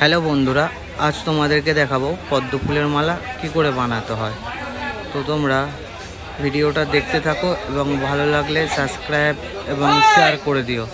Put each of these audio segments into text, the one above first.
Hello বন্ধুরা, আজ তোমাদেরকে দেখাবো পদ্ম ফুলের মালা কি করে বানাতে হয়। তো তোমরা ভিডিওটা দেখতে থাকো এবং ভালো লাগলে সাবস্ক্রাইব এবং শেয়ার করে দিও।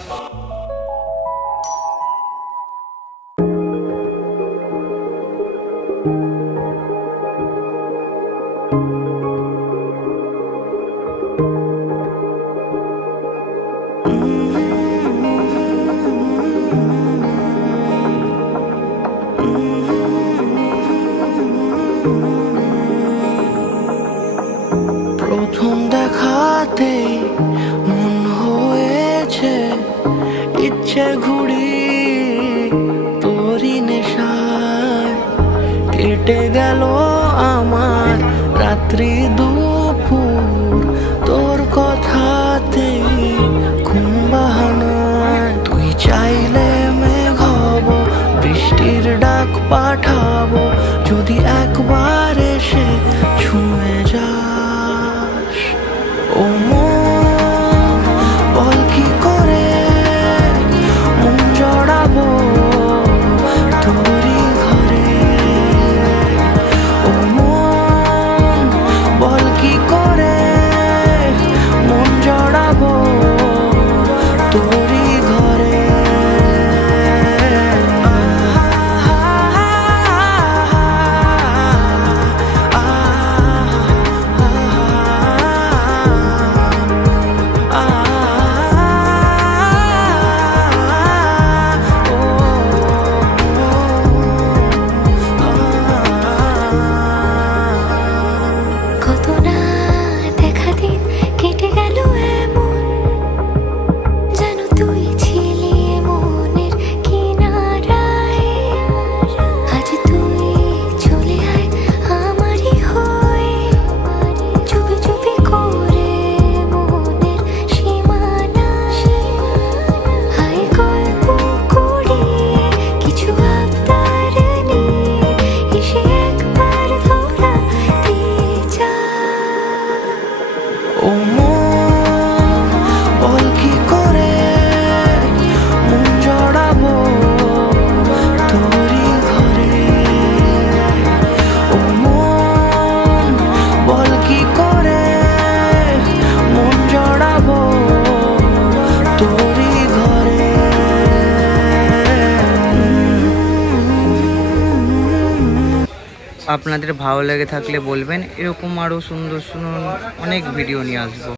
প্রথম দেখাতে মন হয়েছে ইচ্ছে ঘুড়ি তোরই নেশায় কেটে গেল আমার রাত্রি দুপুর তোর কথাতে ঘুম বাহানায়। তুই চাইলে মেঘ হব, বৃষ্টির ডাক পাঠাবো, যদি একবার এসে ছুঁয়ে যা। ও মন, বল কি করে মন জড়াবো তোরই ঘরে। ও মন, বল কি করে মন জড়াবো তোরই ঘরে। ও মন, বল কি করে মন জড়াবো তোরই ঘরে। ও মন, বল কি করে মন জড়াবো তোরই ঘরে। আপনাদের ভালো লেগে থাকলে বলবেন, এরকম আরও সুন্দর অনেক ভিডিও নিয়ে আসবো।